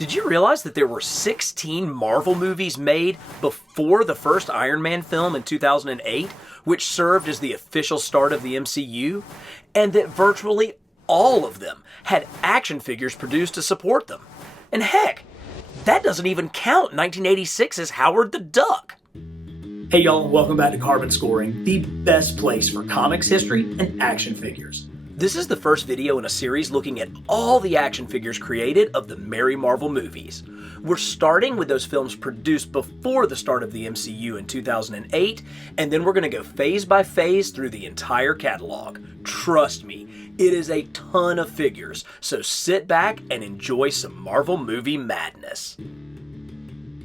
Did you realize that there were 16 Marvel movies made before the first Iron Man film in 2008, which served as the official start of the MCU, and that virtually all of them had action figures produced to support them? And heck, that doesn't even count 1986's Howard the Duck. Hey y'all, and welcome back to Carbon Scoring, the best place for comics history and action figures. This is the first video in a series looking at all the action figures created of the Merry Marvel movies. We're starting with those films produced before the start of the MCU in 2008, and then we're going to go phase by phase through the entire catalog. Trust me, it is a ton of figures, so sit back and enjoy some Marvel movie madness.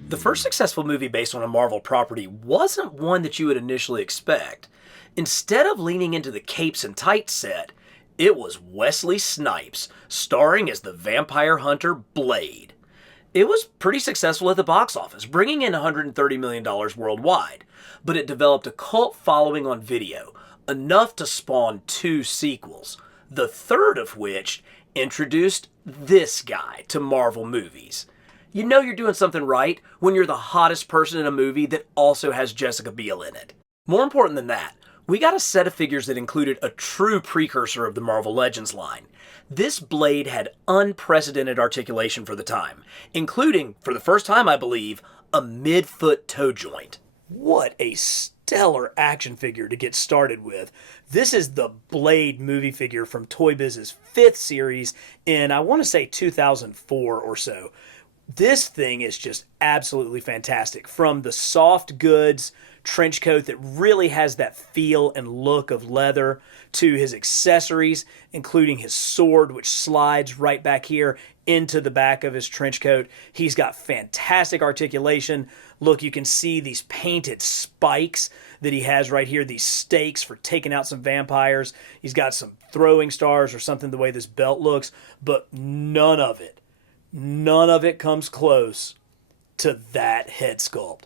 The first successful movie based on a Marvel property wasn't one that you would initially expect. Instead of leaning into the capes and tights set, it was Wesley Snipes, starring as the vampire hunter Blade. It was pretty successful at the box office, bringing in $130 million worldwide, but it developed a cult following on video, enough to spawn 2 sequels, the third of which introduced this guy to Marvel movies. You know you're doing something right when you're the hottest person in a movie that also has Jessica Biel in it. More important than that, we got a set of figures that included a true precursor of the Marvel Legends line. This Blade had unprecedented articulation for the time, including, for the first time I believe, a mid-foot toe joint. What a stellar action figure to get started with. This is the Blade movie figure from ToyBiz's 5th series in, I want to say 2004 or so. This thing is just absolutely fantastic. From the soft goods trench coat that really has that feel and look of leather, to his accessories, including his sword, which slides right back here into the back of his trench coat. He's got fantastic articulation. Look, you can see these painted spikes that he has right here, these stakes for taking out some vampires. He's got some throwing stars or something the way this belt looks, but none of it comes close to that head sculpt.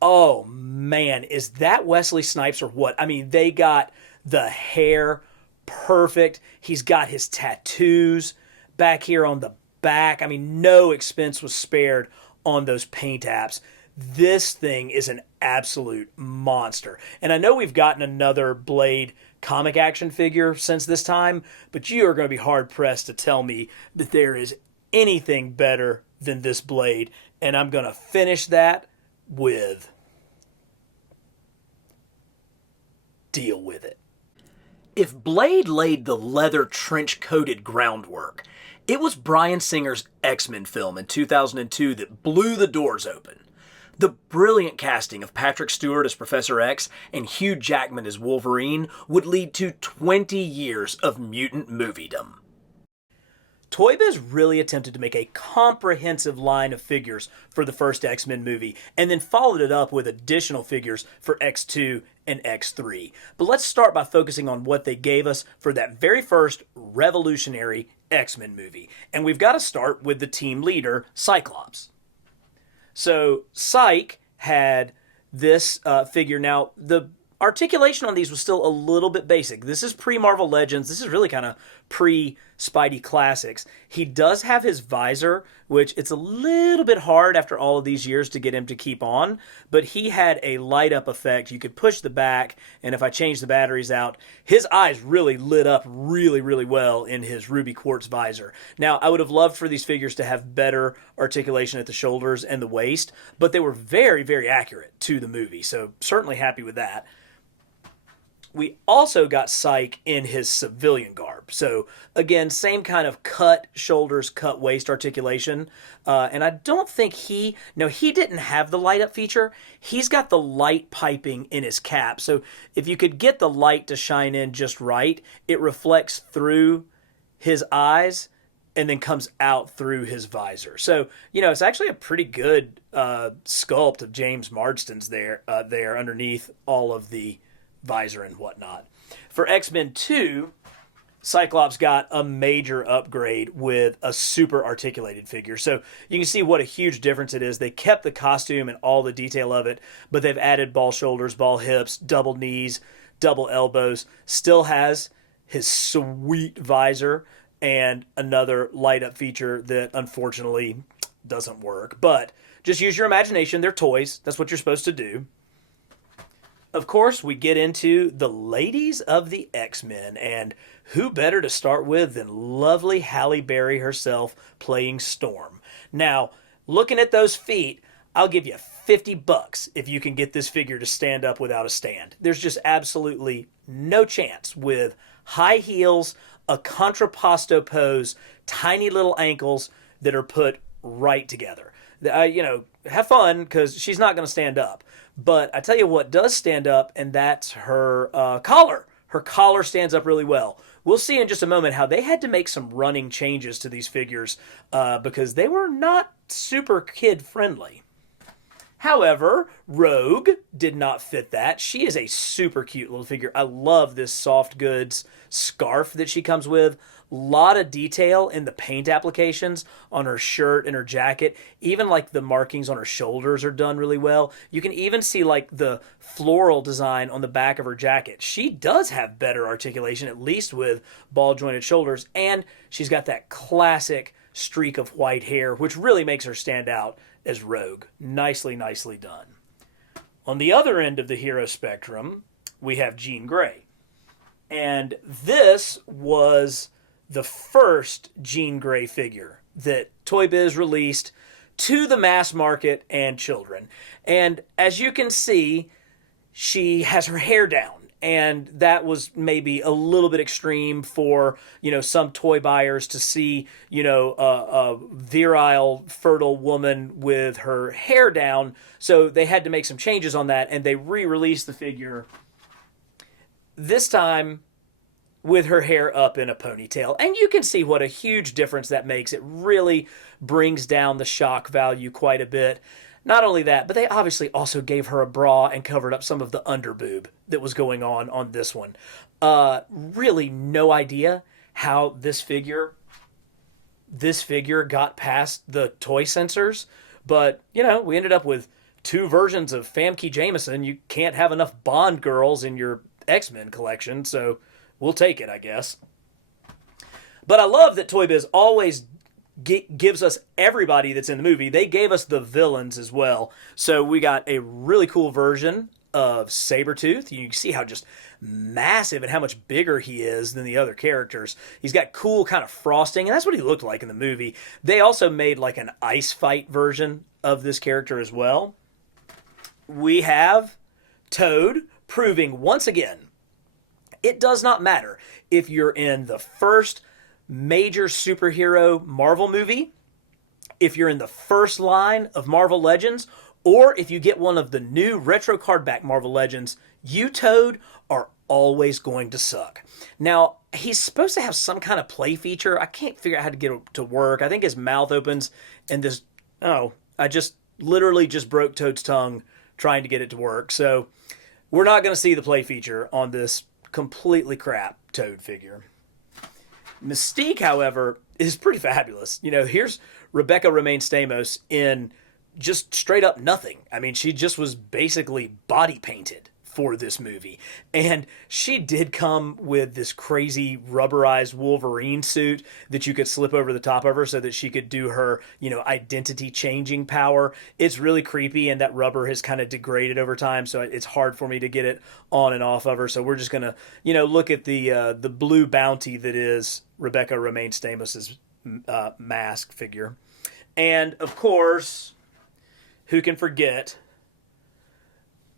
Oh man, is that Wesley Snipes or what? I mean, they got the hair perfect. He's got his tattoos back here on the back. I mean, no expense was spared on those paint apps. This thing is an absolute monster. And I know we've gotten another Blade comic action figure since this time, but you are going to be hard pressed to tell me that there is anything better than this Blade. And I'm going to finish that with deal with it. If Blade laid the leather trench-coated groundwork, it was Bryan Singer's X-Men film in 2002 that blew the doors open. The brilliant casting of Patrick Stewart as Professor X and Hugh Jackman as Wolverine would lead to 20 years of mutant moviedom. ToyBiz really attempted to make a comprehensive line of figures for the first X-Men movie, and then followed it up with additional figures for X2 and X3. But let's start by focusing on what they gave us for that very first revolutionary X-Men movie. And we've got to start with the team leader, Cyclops. So Cyc had this figure. Now, the articulation on these was still a little bit basic. This is pre-Marvel Legends. This is really kind of pre-Spidey Classics. He does have his visor, which it's a little bit hard after all of these years to get him to keep on, but he had a light-up effect. You could push the back, and if I change the batteries out, his eyes really lit up really, really well in his ruby quartz visor. Now, I would have loved for these figures to have better articulation at the shoulders and the waist, but they were very, very accurate to the movie, so certainly happy with that. We also got Cyc in his civilian garb. So again, same kind of cut shoulders, cut waist articulation. And I don't think he didn't have the light up feature. He's got the light piping in his cap. So if you could get the light to shine in just right, it reflects through his eyes and then comes out through his visor. So, it's actually a pretty good sculpt of James Marsden's there underneath all of the visor and whatnot. For X-Men 2, Cyclops got a major upgrade with a super articulated figure. So you can see what a huge difference it is. They kept the costume and all the detail of it, but they've added ball shoulders, ball hips, double knees, double elbows. Still has his sweet visor and another light up feature that unfortunately doesn't work, but just use your imagination. They're toys. That's what you're supposed to do. Of course, we get into the ladies of the X-Men, and who better to start with than lovely Halle Berry herself playing Storm. Now, looking at those feet, I'll give you $50 if you can get this figure to stand up without a stand. There's just absolutely no chance with high heels, a contrapposto pose, tiny little ankles that are put right together. Have fun, because she's not going to stand up. But I tell you what does stand up, and that's her collar. Her collar stands up really well. We'll see in just a moment how they had to make some running changes to these figures because they were not super kid-friendly. However, Rogue did not fit that. She is a super cute little figure. I love this soft goods scarf that she comes with. Lot of detail in the paint applications on her shirt and her jacket. Even like the markings on her shoulders are done really well. You can even see like the floral design on the back of her jacket. She does have better articulation, at least with ball jointed shoulders. And she's got that classic streak of white hair, which really makes her stand out as Rogue. Nicely done. On the other end of the hero spectrum, we have Jean Grey. And this was the first Jean Grey figure that ToyBiz released to the mass market and children. And as you can see, she has her hair down. And that was maybe a little bit extreme for, some toy buyers to see, a virile, fertile woman with her hair down. So they had to make some changes on that, and they re-released the figure this time with her hair up in a ponytail. And you can see what a huge difference that makes. It really brings down the shock value quite a bit. Not only that, but they obviously also gave her a bra and covered up some of the underboob that was going on this one. Really no idea how this figure got past the toy censors. But, we ended up with 2 versions of Famke Jameson. You can't have enough Bond girls in your X-Men collection, so we'll take it, I guess. But I love that ToyBiz always gives us everybody that's in the movie. They gave us the villains as well. So we got a really cool version of Sabretooth. You can see how just massive and how much bigger he is than the other characters. He's got cool kind of frosting, and that's what he looked like in the movie. They also made like an ice fight version of this character as well. We have Toad, proving once again, it does not matter if you're in the first major superhero Marvel movie, if you're in the first line of Marvel Legends, or if you get one of the new retro cardback Marvel Legends, you, Toad, are always going to suck. Now, he's supposed to have some kind of play feature. I can't figure out how to get it to work. I think his mouth opens and this... Oh, I just literally just broke Toad's tongue trying to get it to work. So we're not going to see the play feature on this completely crap Toad figure. Mystique, however, is pretty fabulous. Here's Rebecca Romijn Stamos in just straight up nothing. I mean, she just was basically body painted for this movie. And she did come with this crazy rubberized Wolverine suit that you could slip over the top of her so that she could do her, identity changing power. It's really creepy, and that rubber has kind of degraded over time, so it's hard for me to get it on and off of her. So we're just going to, look at the blue bounty that is Rebecca Romijn Stamos's mask figure. And, of course, who can forget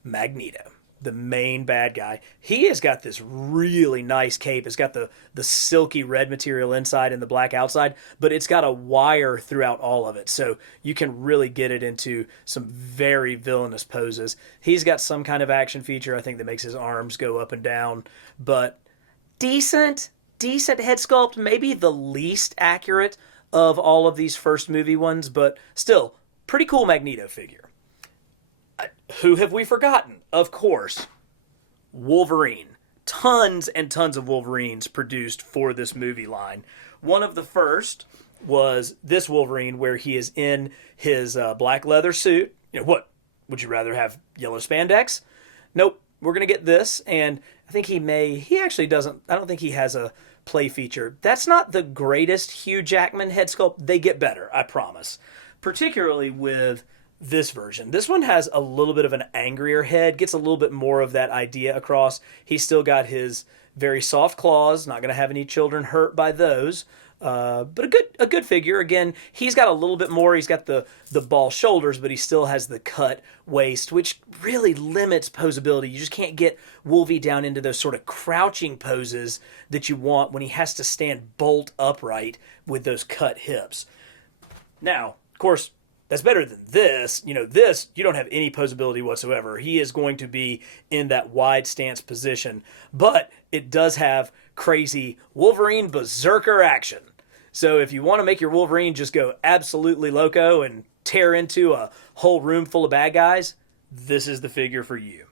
Magneto, the main bad guy. He has got this really nice cape. It's got the silky red material inside and the black outside, but it's got a wire throughout all of it, so you can really get it into some very villainous poses. He's got some kind of action feature, I think, that makes his arms go up and down, but decent head sculpt, maybe the least accurate of all of these first movie ones, but still, pretty cool Magneto figure. Who have we forgotten? Of course, Wolverine. Tons and tons of Wolverines produced for this movie line. One of the first was this Wolverine, where he is in his black leather suit. What? Would you rather have yellow spandex? Nope. We're going to get this, and I think he actually doesn't, I don't think he has a play feature. That's not the greatest Hugh Jackman head sculpt. They get better, I promise. particularly with this version. This one has a little bit of an angrier head, gets a little bit more of that idea across. He's still got his very soft claws, not going to have any children hurt by those. But a good figure. Again, he's got a little bit more. He's got the ball shoulders, but he still has the cut waist, which really limits posability. You just can't get Wolvie down into those sort of crouching poses that you want when he has to stand bolt upright with those cut hips. Now, of course, that's better than this. This, you don't have any posability whatsoever. He is going to be in that wide stance position, but it does have crazy Wolverine berserker action. So if you want to make your Wolverine just go absolutely loco and tear into a whole room full of bad guys, this is the figure for you.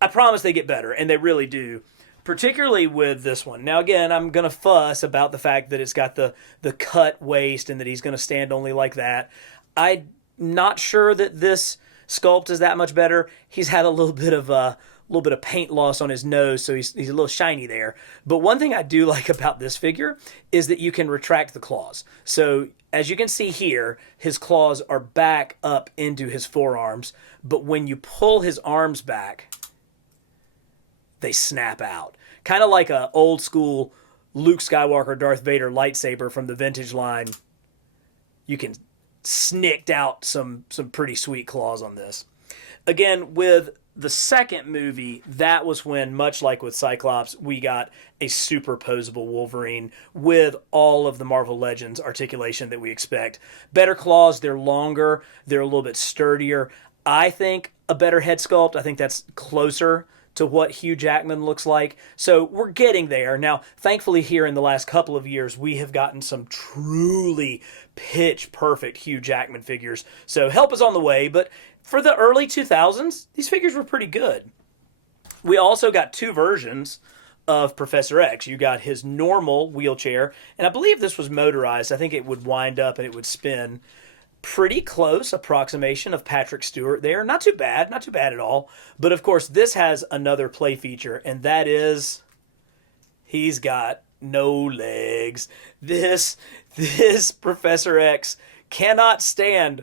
I promise they get better, and they really do, particularly with this one. Now, again, I'm going to fuss about the fact that it's got the cut waist and that he's going to stand only like that. I'm not sure that this sculpt is that much better. He's had a little bit of paint loss on his nose, so he's a little shiny there. But one thing I do like about this figure is that you can retract the claws. So as you can see here, his claws are back up into his forearms, but when you pull his arms back, they snap out. Kind of like an old school Luke Skywalker, Darth Vader lightsaber from the vintage line. You can snicked out some pretty sweet claws on this. Again, with the second movie, that was when, much like with Cyclops, we got a superposable Wolverine with all of the Marvel Legends articulation that we expect. Better claws, they're longer, they're a little bit sturdier. I think a better head sculpt. I think that's closer to what Hugh Jackman looks like. So we're getting there. Now, thankfully here in the last couple of years, we have gotten some truly pitch perfect Hugh Jackman figures. So help is on the way, but for the early 2000s, these figures were pretty good. We also got two versions of Professor X. You got his normal wheelchair, and I believe this was motorized. I think it would wind up and it would spin. Pretty close approximation of Patrick Stewart there. Not too bad at all. But of course, this has another play feature, and that is he's got no legs. This Professor X cannot stand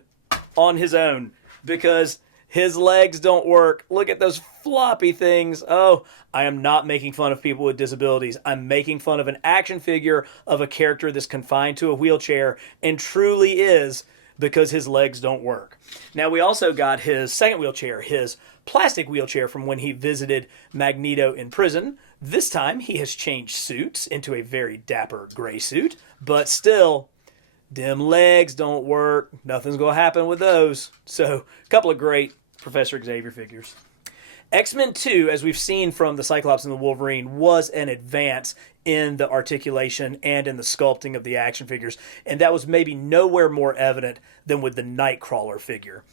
on his own because his legs don't work. Look at those floppy things. Oh, I am not making fun of people with disabilities. I'm making fun of an action figure of a character that's confined to a wheelchair and truly is, because his legs don't work. Now, we also got his second wheelchair, his plastic wheelchair from when he visited Magneto in prison. This time, he has changed suits into a very dapper gray suit, but still, them legs don't work. Nothing's going to happen with those. So, a couple of great Professor Xavier figures. X-Men 2, as we've seen from the Cyclops and the Wolverine, was an advance in the articulation and in the sculpting of the action figures, and that was maybe nowhere more evident than with the Nightcrawler figure.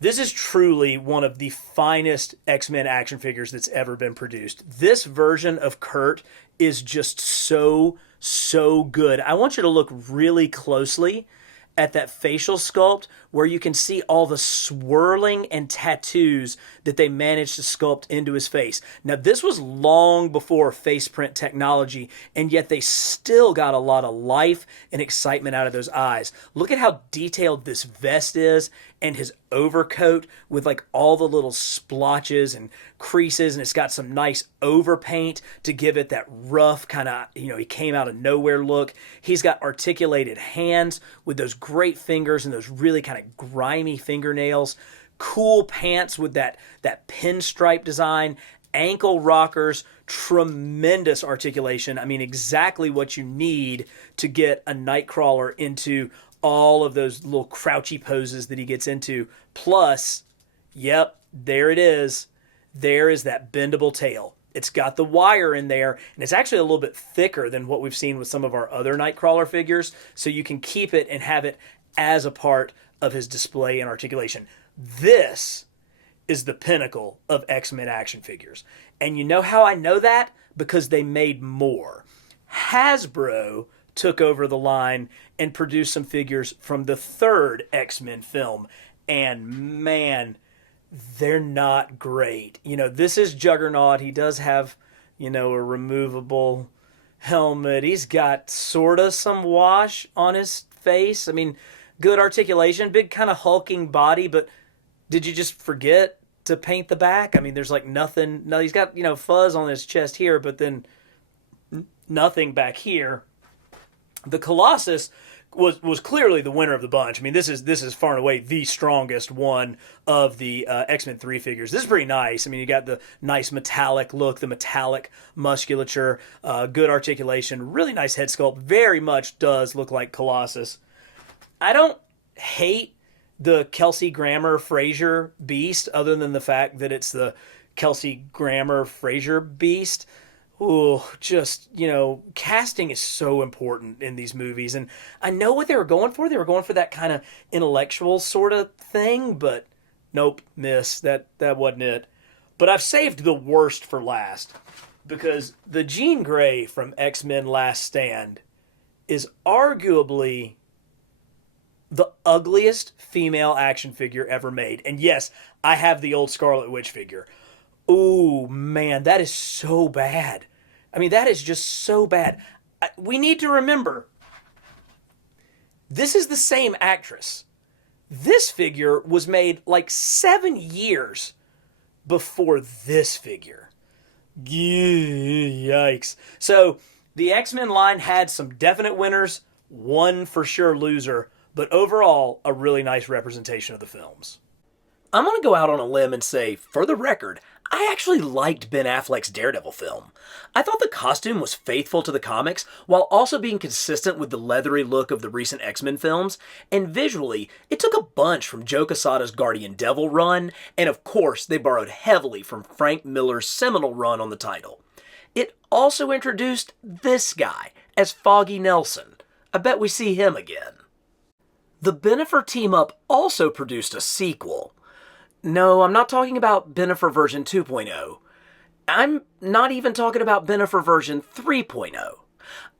This is truly one of the finest X-Men action figures that's ever been produced. This version of Kurt is just so good. I want you to look really closely at that facial sculpt where you can see all the swirling and tattoos that they managed to sculpt into his face. Now, this was long before face print technology, and yet they still got a lot of life and excitement out of those eyes. Look at how detailed this vest is and his overcoat with like all the little splotches and creases, and it's got some nice overpaint to give it that rough kind of, he came out of nowhere look. He's got articulated hands with those great fingers and those really kind of grimy fingernails, cool pants with that pinstripe design, ankle rockers, tremendous articulation. I mean, exactly what you need to get a Nightcrawler into all of those little crouchy poses that he gets into. Plus, yep, there it is. There is that bendable tail. It's got the wire in there, and it's actually a little bit thicker than what we've seen with some of our other Nightcrawler figures, so you can keep it and have it as a part of his display and articulation. This is the pinnacle of X-Men action figures. And you know how I know that? Because they made more. Hasbro took over the line and produced some figures from the third X-Men film. And man, they're not great. This is Juggernaut. He does have, a removable helmet. He's got sort of some wash on his face. I mean, good articulation, big kind of hulking body, but did you just forget to paint the back? I mean, there's like nothing. No, he's got, fuzz on his chest here, but then nothing back here. The Colossus was clearly the winner of the bunch. I mean, this is far and away the strongest one of the X-Men 3 figures. This is pretty nice. I mean, you got the nice metallic look, the metallic musculature, good articulation, really nice head sculpt. Very much does look like Colossus. I don't hate the Kelsey Grammer Fraser Beast, other than the fact that it's the Kelsey Grammer Fraser Beast. Ooh, just, casting is so important in these movies. And I know what they were going for. They were going for that kind of intellectual sort of thing, but nope, miss. That wasn't it. But I've saved the worst for last, because the Jean Grey from X-Men Last Stand is arguably the ugliest female action figure ever made. And yes, I have the old Scarlet Witch figure. Ooh, man, that is so bad. I mean, that is just so bad. We need to remember, this is the same actress. This figure was made like 7 years before this figure. Yikes. So, the X-Men line had some definite winners, one for sure loser, but overall, a really nice representation of the films. I'm going to go out on a limb and say, for the record, I actually liked Ben Affleck's Daredevil film. I thought the costume was faithful to the comics while also being consistent with the leathery look of the recent X-Men films, and visually, it took a bunch from Joe Quesada's Guardian Devil run, and of course, they borrowed heavily from Frank Miller's seminal run on the title. It also introduced this guy as Foggy Nelson. I bet we see him again. The Bennifer team-up also produced a sequel. No, I'm not talking about Bennifer version 2.0. I'm not even talking about Bennifer version 3.0.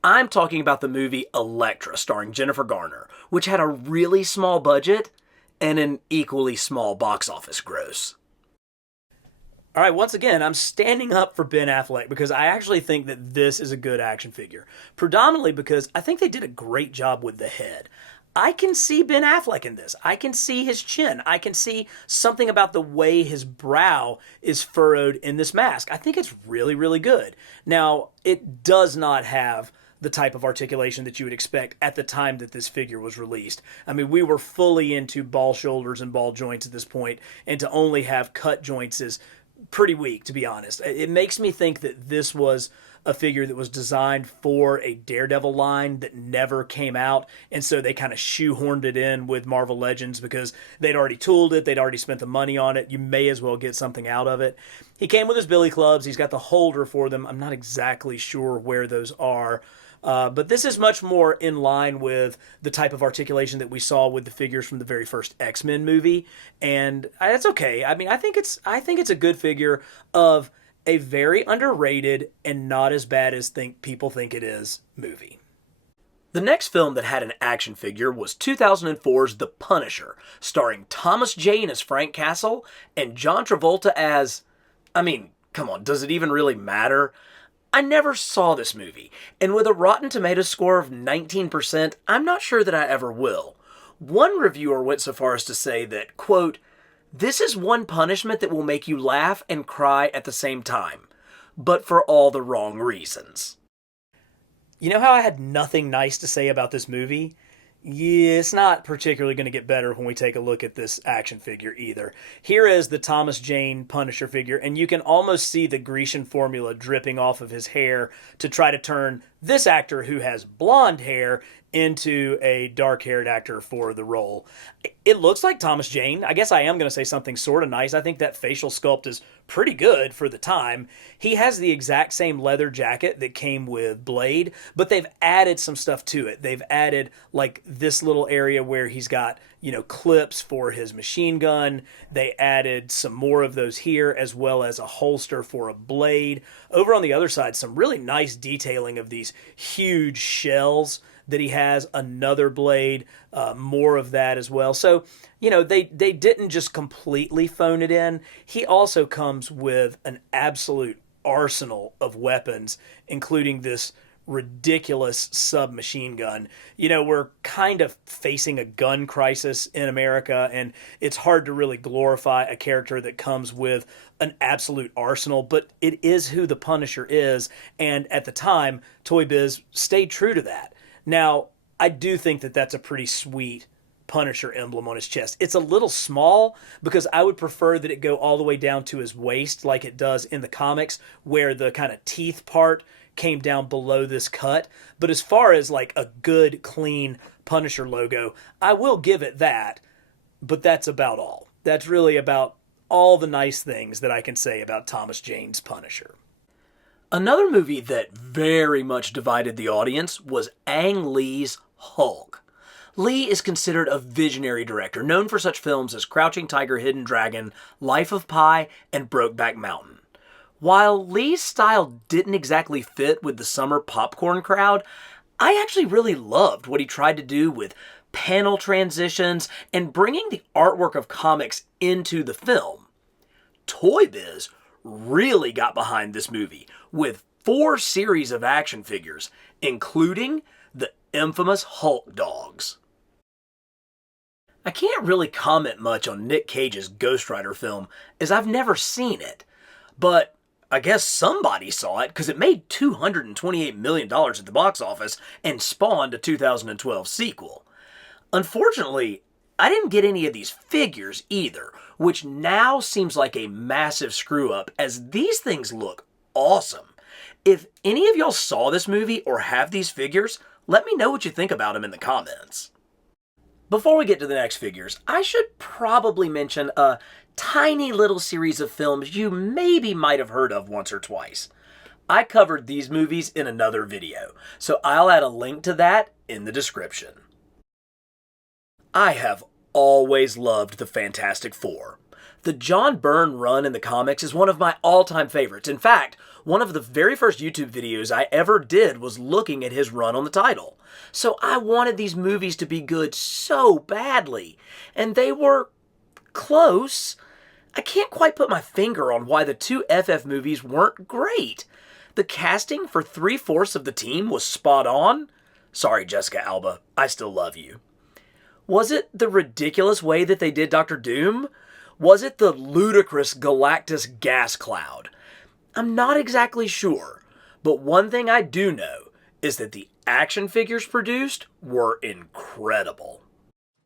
I'm talking about the movie Electra starring Jennifer Garner, which had a really small budget and an equally small box office gross. All right, once again, I'm standing up for Ben Affleck because I actually think that this is a good action figure. Predominantly because I think they did a great job with the head. I can see Ben Affleck in this. I can see his chin. I can see something about the way his brow is furrowed in this mask. I think it's really, really good. Now, it does not have the type of articulation that you would expect at the time that this figure was released. I mean, we were fully into ball shoulders and ball joints at this point, and to only have cut joints is pretty weak, to be honest. It makes me think that this was a figure that was designed for a Daredevil line that never came out, and so they kind of shoehorned it in with Marvel Legends because they'd already tooled it, they'd already spent the money on it, you may as well get something out of it. He came with his billy clubs, he's got the holder for them, I'm not exactly sure where those are, but this is much more in line with the type of articulation that we saw with the figures from the very first X-Men movie, and that's okay. I mean, I think it's a good figure of a very underrated and not as bad as people think it is movie. The next film that had an action figure was 2004's The Punisher, starring Thomas Jane as Frank Castle and John Travolta as... I mean, come on, does it even really matter? I never saw this movie, and with a Rotten Tomatoes score of 19%, I'm not sure that I ever will. One reviewer went so far as to say that, quote, "This is one punishment that will make you laugh and cry at the same time, but for all the wrong reasons." You know how I had nothing nice to say about this movie? Yeah, it's not particularly going to get better when we take a look at this action figure either. Here is the Thomas Jane Punisher figure, and you can almost see the Grecian formula dripping off of his hair to try to turn this actor who has blonde hair into a dark-haired actor for the role. It looks like Thomas Jane. I guess I am going to say something sort of nice. I think that facial sculpt is pretty good for the time. He has the exact same leather jacket that came with Blade, but they've added some stuff to it. They've added like this little area where he's got, clips for his machine gun. They added some more of those here, as well as a holster for a blade. Over on the other side, some really nice detailing of these huge shells that he has, another blade, more of that as well. So, they didn't just completely phone it in. He also comes with an absolute arsenal of weapons, including this ridiculous submachine gun. You know, we're kind of facing a gun crisis in America, and it's hard to really glorify a character that comes with an absolute arsenal, but it is who the Punisher is, and at the time, Toy Biz stayed true to that. Now, I do think that that's a pretty sweet Punisher emblem on his chest. It's a little small because I would prefer that it go all the way down to his waist like it does in the comics, where the kind of teeth part came down below this cut. But as far as like a good, clean Punisher logo, I will give it that, but that's about all. That's really about all the nice things that I can say about Thomas Jane's Punisher. Another movie that very much divided the audience was Ang Lee's Hulk. Lee is considered a visionary director, known for such films as Crouching Tiger, Hidden Dragon, Life of Pi, and Brokeback Mountain. While Lee's style didn't exactly fit with the summer popcorn crowd, I actually really loved what he tried to do with panel transitions and bringing the artwork of comics into the film. Toy Biz really got behind this movie with 4 series of action figures, including the infamous Hulk dogs. I can't really comment much on Nick Cage's Ghost Rider film, as I've never seen it. But I guess somebody saw it because it made $228 million at the box office and spawned a 2012 sequel. Unfortunately, I didn't get any of these figures either, which now seems like a massive screw-up, as these things look awesome. If any of y'all saw this movie or have these figures, let me know what you think about them in the comments. Before we get to the next figures, I should probably mention a tiny little series of films you maybe might have heard of once or twice. I covered these movies in another video, so I'll add a link to that in the description. I have always loved the Fantastic Four. The John Byrne run in the comics is one of my all-time favorites. In fact, one of the very first YouTube videos I ever did was looking at his run on the title. So I wanted these movies to be good so badly, and they were close. I can't quite put my finger on why the 2 FF movies weren't great. The casting for 3/4 of the team was spot on. Sorry, Jessica Alba, I still love you. Was it the ridiculous way that they did Dr. Doom? Was it the ludicrous Galactus gas cloud? I'm not exactly sure, but one thing I do know is that the action figures produced were incredible.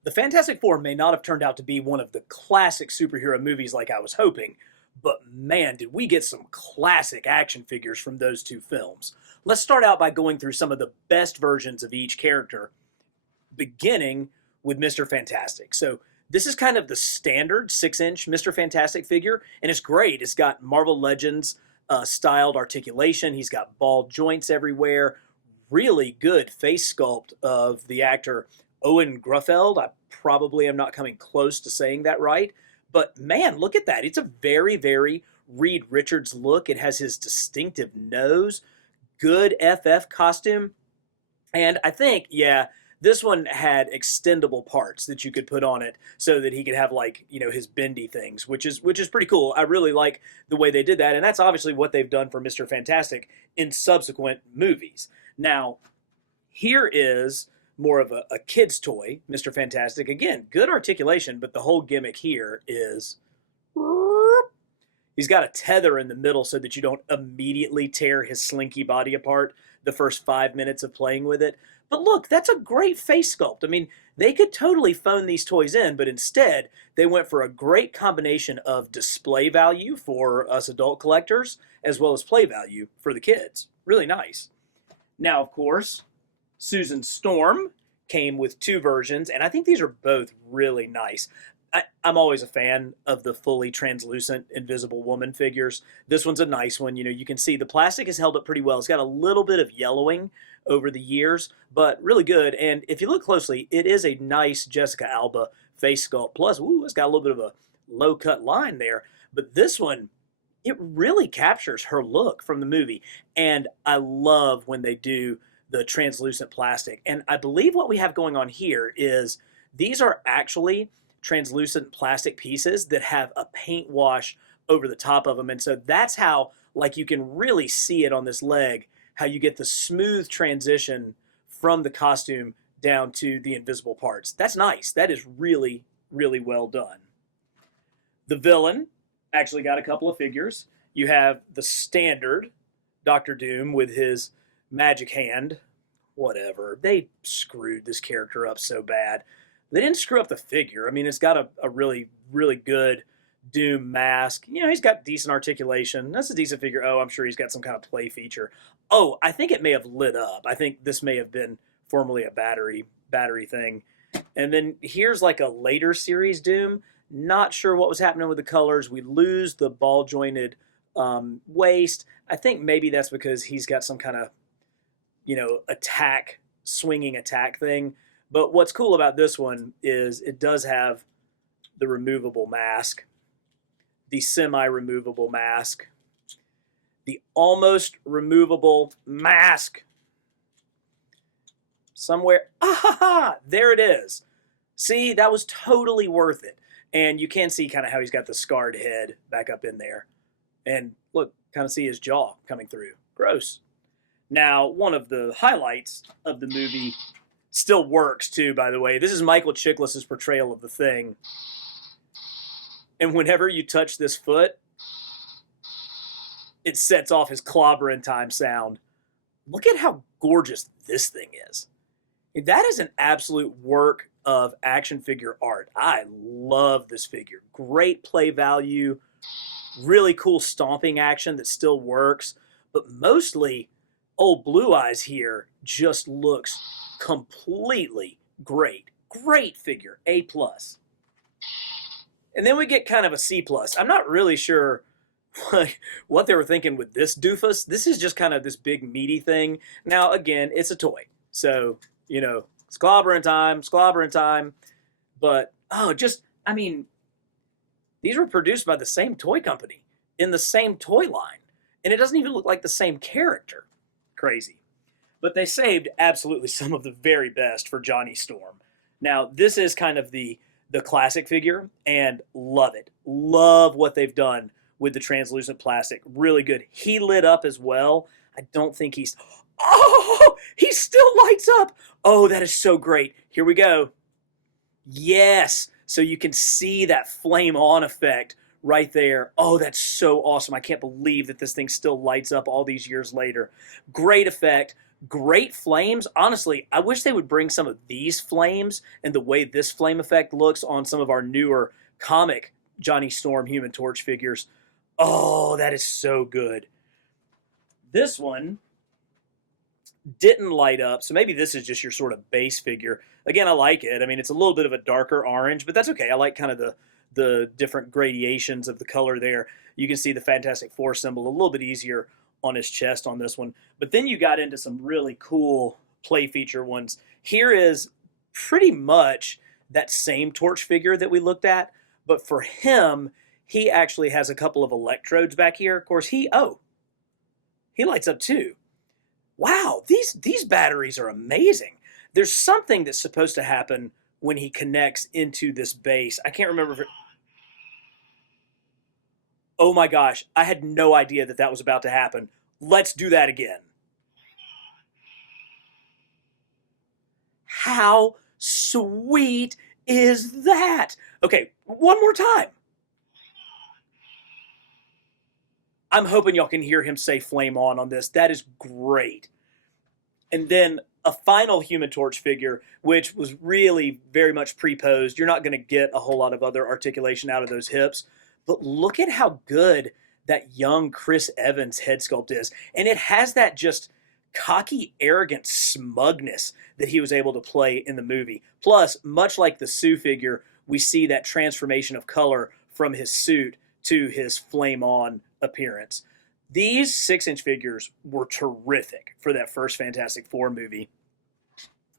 The Fantastic Four may not have turned out to be one of the classic superhero movies like I was hoping, but man, did we get some classic action figures from those 2 films. Let's start out by going through some of the best versions of each character, beginning with Mr. Fantastic. So this is kind of the standard 6-inch Mr. Fantastic figure, and it's great. It's got Marvel Legends styled articulation. He's got bald joints everywhere. Really good face sculpt of the actor Owen Gruffeld. I probably am not coming close to saying that right, but man, look at that. It's a very, very Reed Richards look. It has his distinctive nose, good FF costume, and I think, yeah, this one had extendable parts that you could put on it so that he could have, like, you know, his bendy things, which is pretty cool. I really like the way they did that, and that's obviously what they've done for Mr. Fantastic in subsequent movies. Now, here is more of a kid's toy, Mr. Fantastic. Again, good articulation, but the whole gimmick here is he's got a tether in the middle so that you don't immediately tear his slinky body apart the first 5 minutes of playing with it. But look, that's a great face sculpt. I mean, they could totally phone these toys in, but instead, they went for a great combination of display value for us adult collectors, as well as play value for the kids. Really nice. Now, of course, Susan Storm came with 2 versions, and I think these are both really nice. I'm always a fan of the fully translucent Invisible Woman figures. This one's a nice one. You know, you can see the plastic has held up pretty well. It's got a little bit of yellowing over the years, but really good. And if you look closely, it is a nice Jessica Alba face sculpt. Plus, ooh, it's got a little bit of a low-cut line there. But this one, it really captures her look from the movie. And I love when they do the translucent plastic. And I believe what we have going on here is these are actually translucent plastic pieces that have a paint wash over the top of them. And so that's how, like, you can really see it on this leg, how you get the smooth transition from the costume down to the invisible parts. That's nice. That is really, really well done. The villain actually got a couple of figures. You have the standard Doctor Doom with his magic hand. Whatever. They screwed this character up so bad. They didn't screw up the figure. I mean, it's got a really, really good Doom mask. You know, he's got decent articulation. That's a decent figure. Oh, I'm sure he's got some kind of play feature. Oh, I think it may have lit up. I think this may have been formerly a battery thing. And then here's like a later series Doom. Not sure what was happening with the colors. We lose the ball jointed waist. I think maybe that's because he's got some kind of, you know, swinging attack thing. But what's cool about this one is it does have the removable mask, the semi-removable mask, the almost removable mask. Somewhere, there it is. See, that was totally worth it. And you can see kind of how he's got the scarred head back up in there. And look, kind of see his jaw coming through. Gross. Now, one of the highlights of the movie still works too, by the way. This is Michael Chiklis' portrayal of the Thing. And whenever you touch this foot, it sets off his clobbering time sound. Look at how gorgeous this thing is. That is an absolute work of action figure art. I love this figure. Great play value, really cool stomping action that still works, but mostly old Blue Eyes here just looks completely great. Great figure, A+. And then we get kind of a C+. I'm not really sure what they were thinking with this doofus. This is just kind of this big meaty thing. Now, again, it's a toy. So, you know, squabbering time. But, I mean, these were produced by the same toy company in the same toy line. And it doesn't even look like the same character. Crazy. But they saved absolutely some of the very best for Johnny Storm. Now, this is kind of the classic figure, and love it. Love what they've done with the translucent plastic. Really good. He lit up as well. I don't think he's... Oh! He still lights up! Oh, that is so great. Here we go. Yes! So you can see that flame on effect right there. Oh, that's so awesome. I can't believe that this thing still lights up all these years later. Great effect. Great flames. Honestly, I wish they would bring some of these flames and the way this flame effect looks on some of our newer comic Johnny Storm Human Torch figures. Oh, that is so good. This one didn't light up, so maybe this is just your sort of base figure. Again, I like it. I mean, it's a little bit of a darker orange, but that's okay. I like kind of the different gradations of the color there. You can see the Fantastic Four symbol a little bit easier on his chest on this one. But then you got into some really cool play feature ones. Here is pretty much that same Torch figure that we looked at, but for him, he actually has a couple of electrodes back here. Of course, he lights up too. Wow, these batteries are amazing. There's something that's supposed to happen when he connects into this base. I can't remember if oh my gosh, I had no idea that was about to happen. Let's do that again. How sweet is that? Okay, one more time. I'm hoping y'all can hear him say flame on this. That is great. And then a final Human Torch figure, which was really very much pre-posed. You're not going to get a whole lot of other articulation out of those hips. But look at how good that young Chris Evans head sculpt is. And it has that just cocky, arrogant smugness that he was able to play in the movie. Plus, much like the Sue figure, we see that transformation of color from his suit to his flame-on appearance. These 6-inch figures were terrific for that first Fantastic Four movie.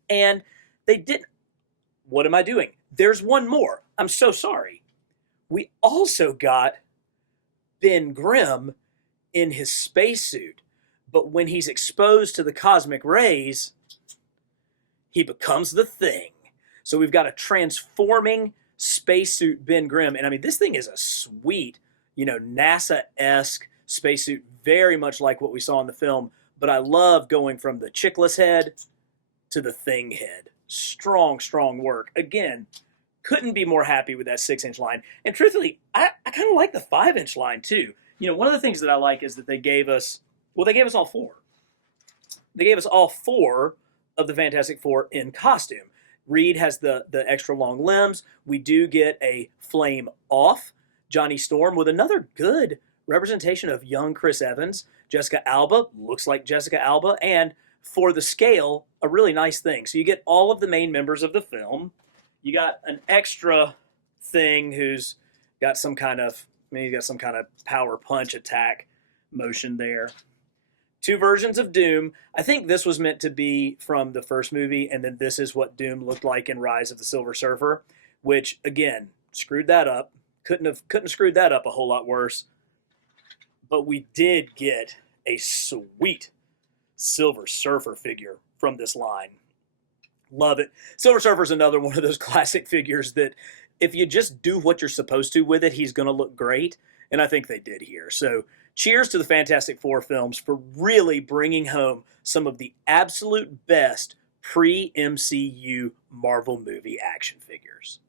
And they didn't... What am I doing? There's one more. I'm so sorry. We also got Ben Grimm in his spacesuit. But when he's exposed to the cosmic rays, he becomes the Thing. So we've got a transforming spacesuit Ben Grimm. And I mean, this thing is a sweet, NASA-esque spacesuit, very much like what we saw in the film, but I love going from the Chiklis head to the Thing head. Strong, strong work. Again, couldn't be more happy with that 6-inch line. And truthfully, I kind of like the 5-inch line too. You know, one of the things that I like is that they gave us all four. They gave us all four of the Fantastic Four in costume. Reed has the extra long limbs. We do get a flame off Johnny Storm with another good representation of young Chris Evans. Jessica Alba looks like Jessica Alba, and for the scale, a really nice thing. So you get all of the main members of the film. You got an extra Thing who's got some kind of power punch attack motion there. Two versions of Doom. I think this was meant to be from the first movie, and then this is what Doom looked like in Rise of the Silver Surfer, which again screwed that up. Couldn't screwed that up a whole lot worse. But we did get a sweet Silver Surfer figure from this line. Love it. Silver Surfer's another one of those classic figures that if you just do what you're supposed to with it, he's going to look great. And I think they did here. So cheers to the Fantastic Four films for really bringing home some of the absolute best pre-MCU Marvel movie action figures.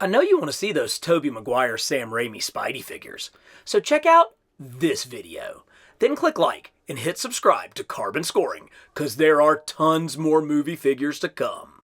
I know you want to see those Tobey Maguire, Sam Raimi Spidey figures. So check out this video. Then click like and hit subscribe to Carbon Scoring, because there are tons more movie figures to come.